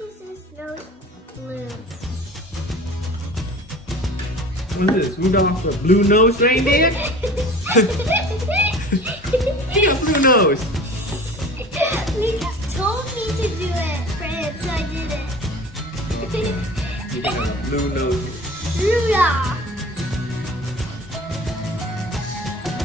is his nose blue? What is this? Rudolph a blue nose reindeer? He got blue nose. Lucas told me to do it for him, so I did it. He got a blue nose. Rudolph.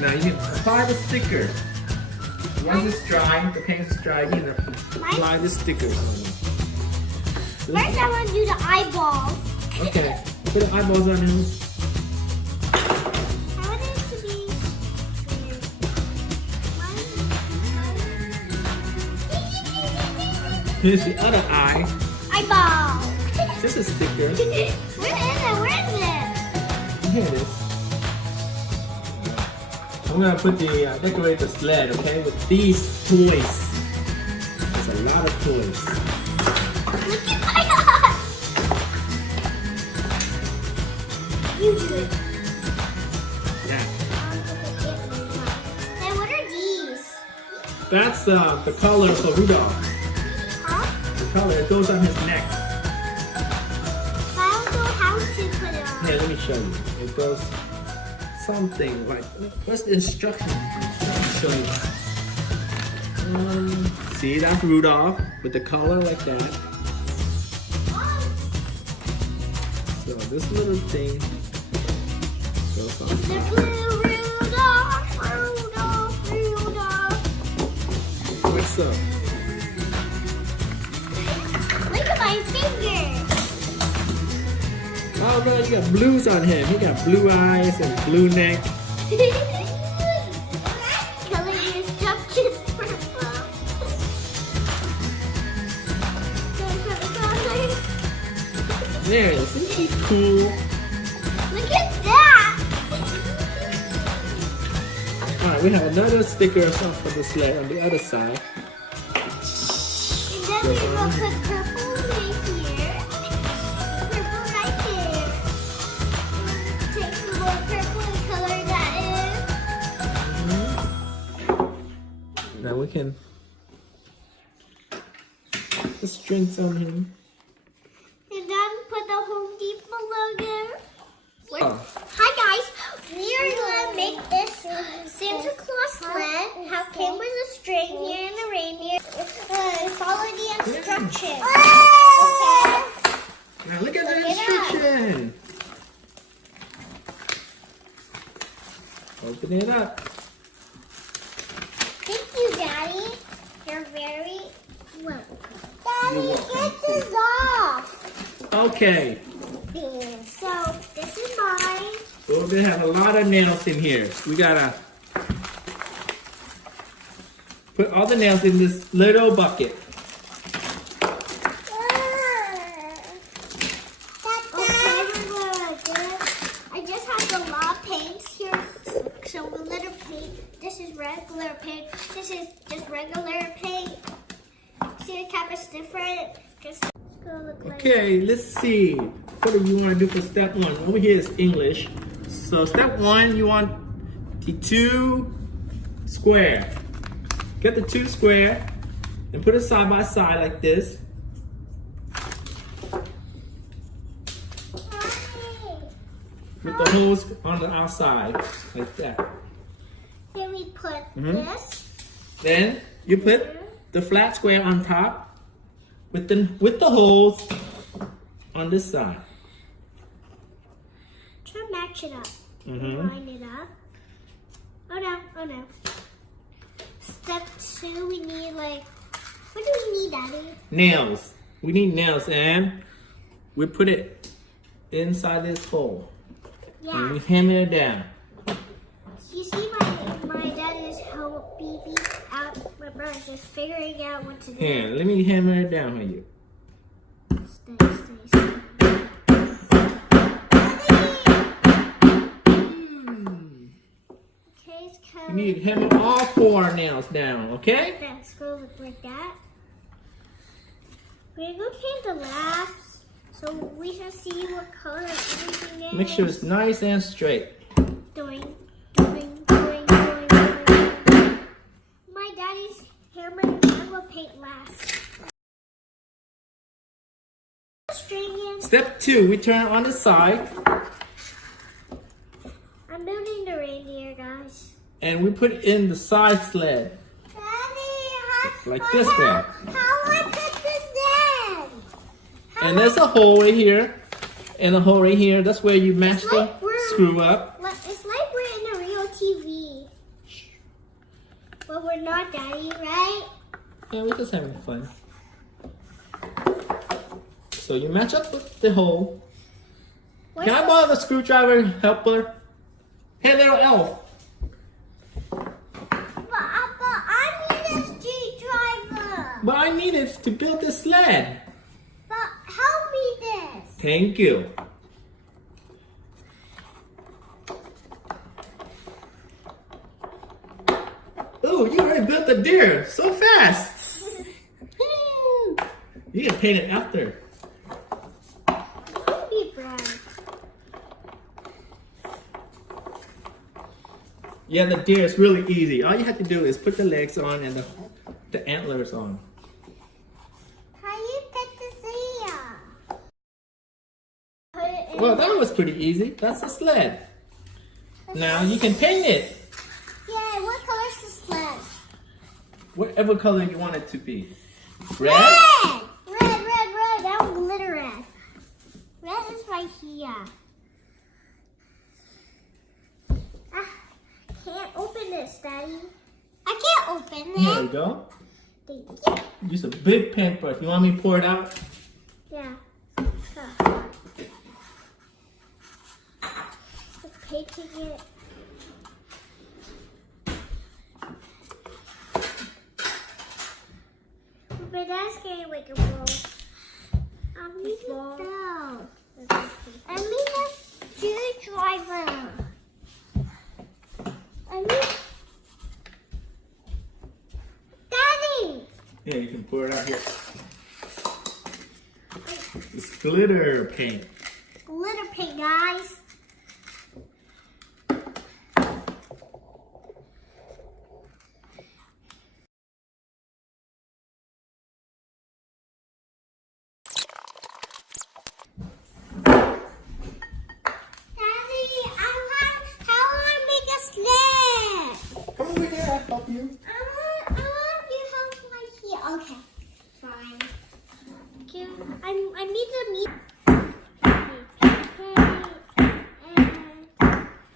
Now you can apply the sticker. Once it's dry, the paint is dry, you can apply the stickers on them. First I want to do the eyeballs. Okay, put the eyeballs on him. I want it to be Here's the other eye. eyeball. This is a sticker. Where is it? Where is it? Here it is. I'm gonna put the decorate the sled, okay, with these toys. There's a lot of toys. Look at my eye. You do it. Yeah. Then what are these? That's the color for Rudolph. Huh? The color, it goes on his neck. I don't know how to put it on. Here, let me show you. It goes something like, what's the instruction? Let me show you. See, that's Rudolph with the color like that. So this little thing goes on. It's the blue Rudolph, Rudolph, Rudolph. What's up? Look at my finger. Oh no, you got blues on him. He got blue eyes and blue neck. Color instructions purple. There it is. Isn't he cool? Look at that. Alright, we have another sticker for the sled on the other side. And then we will put purple right here. Purple right there. Take some more purple and color that in. Now we can put the strings on him. And then put the Home Depot logo. Oh. Hi guys, we are gonna make this Santa Claus sled. How came with a string here and a reindeer. Follow the instructions. Okay. Now look at the Look it up. instruction. Open it up. Thank you, Daddy. You're very welcome. Daddy, You're welcome. get this off. Okay. So this is mine. We're gonna have a lot of nails in here. We gotta put all the nails in this little bucket. I just have a lot of paints here. So a little paint. This is regular paint. This is just regular paint. See the cap is different. Just it's gonna look like. Okay, let's see. What do you want to do for step one? Over here is English. So step one, you want the 2 square. Get the 2 square and put it side by side like this. With the holes on the outside, like that. Then we put this. Then you put the flat square on top with the holes on this side. Try to match it up. Mhm. Line it up. Oh no, oh no. Step 2, we need like, what do we need, Daddy? Nails. We need nails, and we put it inside this hole. And Yeah. we hammer it down. You see my dad is helping me out. My brother's just figuring out what to do. Here, let me hammer it down on you. Stay. Okay, it's You coming. need to hammer all 4 nails down, okay? That's gonna look like that. We're gonna paint the last, so we can see what color everything is. Make sure it's nice and straight. Doing. My daddy's hammer and I will paint last. Step 2, we turn on the side. I'm building the reindeer, guys. And we put in the side sled. Daddy, Like this way. How I put this in? And there's a hole right here. And a hole right here. That's where you match the screw up. It's like we're in a real TV. But we're not, Daddy, right? Yeah, we're just having fun. So you match up the hole. Can I borrow the screwdriver helper? Hey, little elf. But I need a screwdriver. But I need it to build this sled. But help me this. Thank you. Oh, you already built the deer so fast. You can paint it after. Be brown. Yeah, the deer is really easy. All you have to do is put the legs on and the antlers on. How you put this here? Put it in. Well, that was pretty easy. That's the sled. Now you can paint it. Yeah, what color's the sled? Whatever color you want it to be. Red? Red! Red. That was glitter red. Red is right here. Can't open this, Daddy. I can't open it. There you go. Thank you. Use a big paintbrush. You want me to pour it out? Yeah. So. Just painting it. But that's getting like a roll. I need a bell. I need a screwdriver. I need... Daddy! Yeah, you can pour it out here. It's glitter paint. Glitter paint, guys. Come over here, I'll help you. I want you help right here. Okay, fine. Thank you. I need the meat.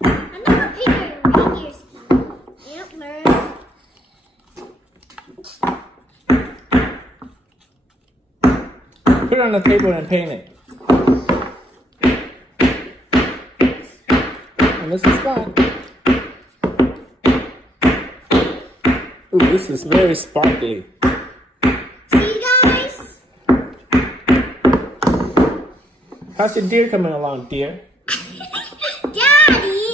I'm gonna pick a reindeer's antlers. Put it on the table and paint it. And this is fun. Ooh, this is very sparkly. See, guys? How's your deer coming along, dear? Daddy!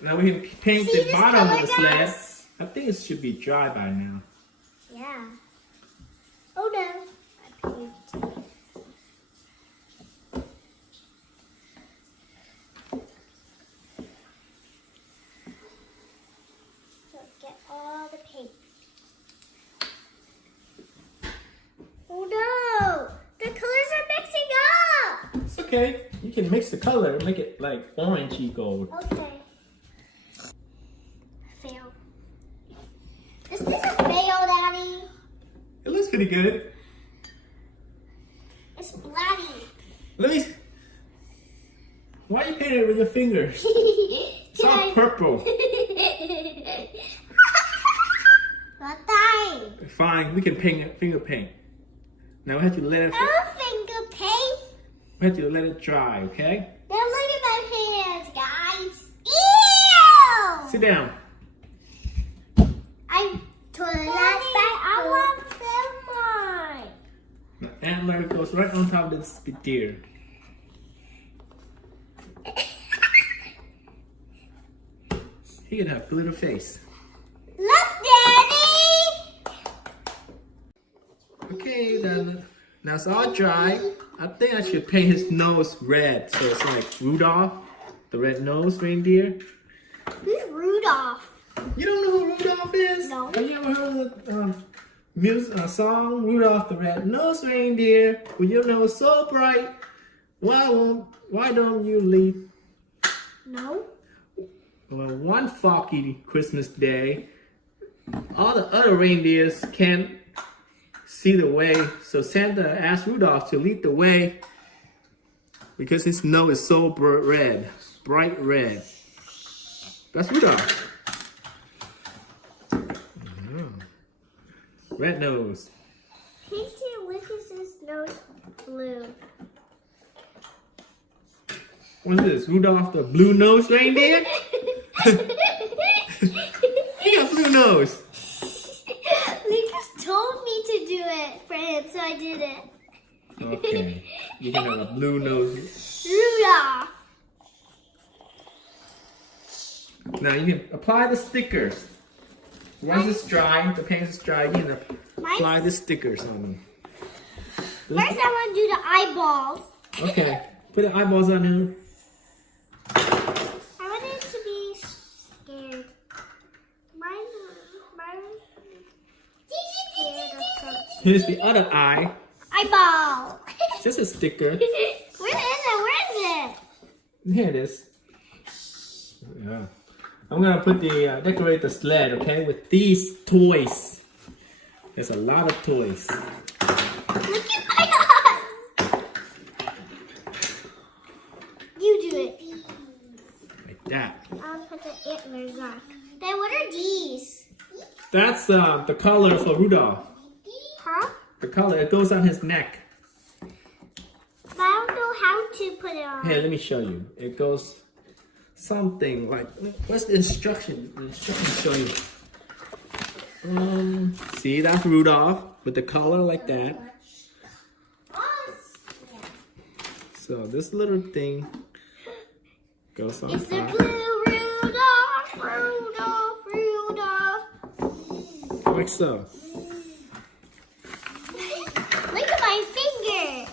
Now we can paint See the this bottom color, of the sled. guys? I think it should be dry by now. Yeah. Oh no. I peed. So get all the paint. Oh no! The colors are mixing up! It's okay. You can mix the color, make it like orangey gold. Okay. Fail. Is this a fail, Daddy? It looks pretty good. It's bloody. Let me. Why you paint it with your fingers? It's all purple. Not dying. Fine, we can paint it, finger paint. Now we have to let it. Finger paint. We have to let it dry, okay? Now look at my hands, guys. Ew! sit down. I want mine. The antler goes right on top of this deer. He can have a little face. Look, Daddy. Okay, then now it's all dry. I think I should paint his nose red, so it's like Rudolph, the red-nosed reindeer. Who's Rudolph? You don't know who Rudolph is? No. Have you ever heard the song Rudolph the Red-Nosed Reindeer? With your nose so bright, why don't you lead? No. Well, one foggy Christmas day, all the other reindeers can't see the way, so Santa asked Rudolph to lead the way because his nose is so red, bright red. That's Rudolph. Red nose. Painted with his nose blue. What's this? Rudolph the blue-nosed reindeer? He got blue nose. Lucas told me to do it for him, so I did it. Okay. You can have a blue nose. Rudolph. Now you can apply the stickers. Once it's dry, the paint is dry, you can apply the stickers on them. First, I want to do the eyeballs. Okay. Put the eyeballs on him. I want it to be scared. Mine scared of something. Here's the other eye. Eyeball. Just a sticker. Where is it? Where is it? Here it is. Yeah. I'm gonna put the decorate the sled, okay, with these toys. There's a lot of toys. Look at my eyes. You do it. Like that. I'll put the antlers on. Then what are these? That's the color for Rudolph. Huh? The color, it goes on his neck. But I don't know how to put it on. Here, let me show you. It goes something like, what's the instruction? The instructions show you. See, that's Rudolph with the collar like that. So this little thing goes on It's the top. blue Rudolph, Rudolph, Rudolph. Like so. Look at my finger.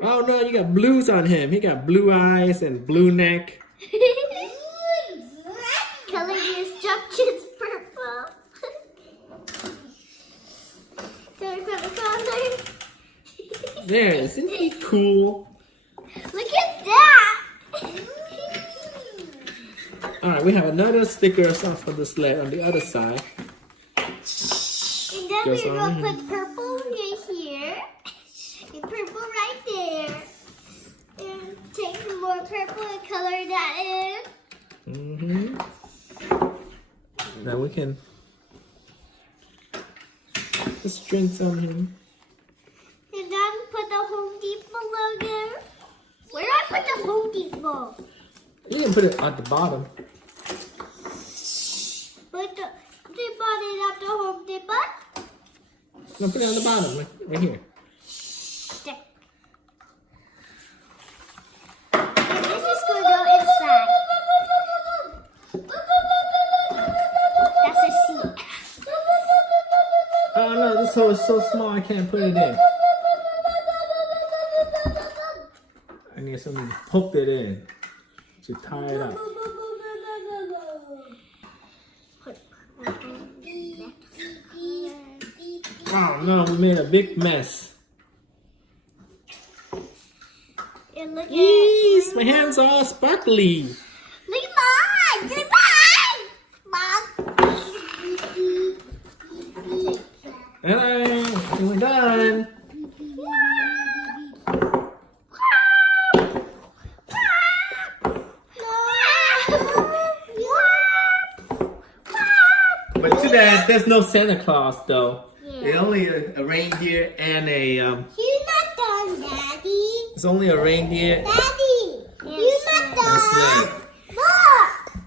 Oh no, you got blues on him. He got blue eyes and blue neck. Color the instructions purple. So I put the color. There, isn't he cool? Look at that. Alright, we have another sticker for the sled on the other side. And then Goes we're on going to put purple right here. And purple right there. And take some more purple and color that in. Now we can put the strings on him. And then put the Home Depot logo. Where do I put the Home Depot? You can put it at the bottom. Put the, they bought it at the Home Depot. No, put it on the bottom, like right here. Stick. And this is going to go inside. That's a seat. Oh no, this hole is so small I can't put it in. I need something to poke it in to tie it up. Oh no, we made a big mess. And look at Jeez, my hands are all sparkly. Look at mine! They're mine! And we're done. But too bad there's no Santa Claus though. Yeah. It's only a reindeer and a You're not done, Daddy. It's only a reindeer. Daddy, you're not and a sled. done. Look!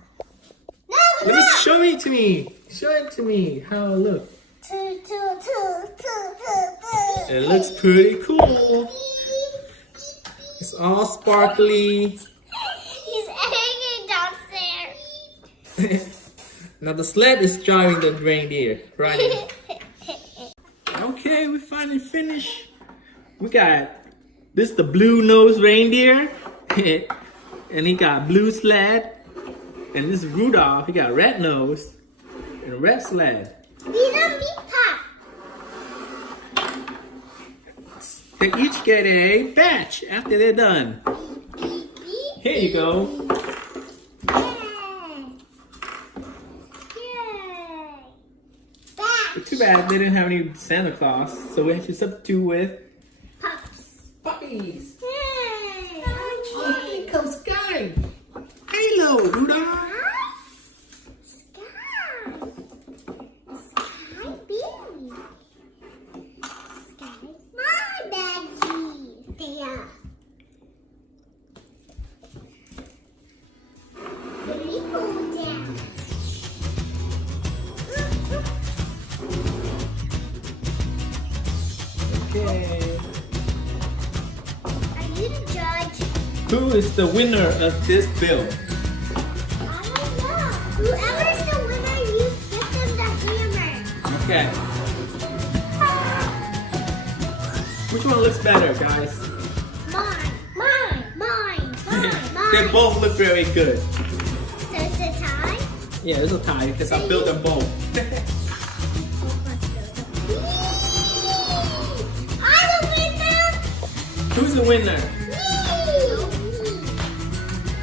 me. Show it to me. How it look. It looks pretty cool. It's all sparkly. He's hanging downstairs. Now the sled is driving the reindeer, right? Okay, we finally finished. We got this the blue nose reindeer, and he got blue sled. And this is Rudolph. He got red nose and a red sled. They each get a badge after they're done. Here you go. Too bad they didn't have any Santa Claus, so we had to substitute with puppies. Oh, here comes Sky. Hello, Rudolph. Okay. Are you the judge? Who is the winner of this bill? I don't know. Whoever's the winner, you give them the hammer. Okay. Which one looks better, guys? Mine. They both look very good. So it's a tie? Yeah, it's a tie because I built them both. Who's the winner? Me!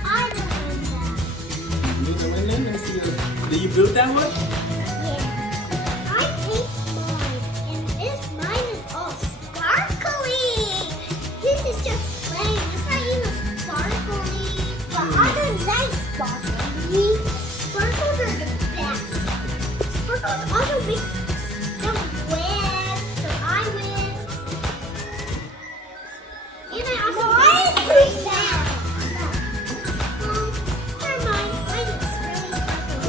I don't win that. You're the winner? Let's see. Did you build that one? Yeah. I hate mine. And mine is all sparkly. This is just plain. It's not even sparkly. But others like sparkly. Sparkles are the best. Sparkles also make them win. So I win. And I also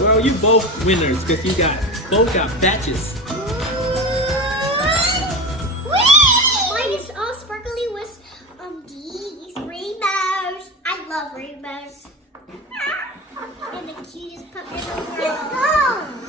Well, you both winners because you both got badges. Mine is all sparkly with these rainbows. I love rainbows. And the cutest puppy in the world.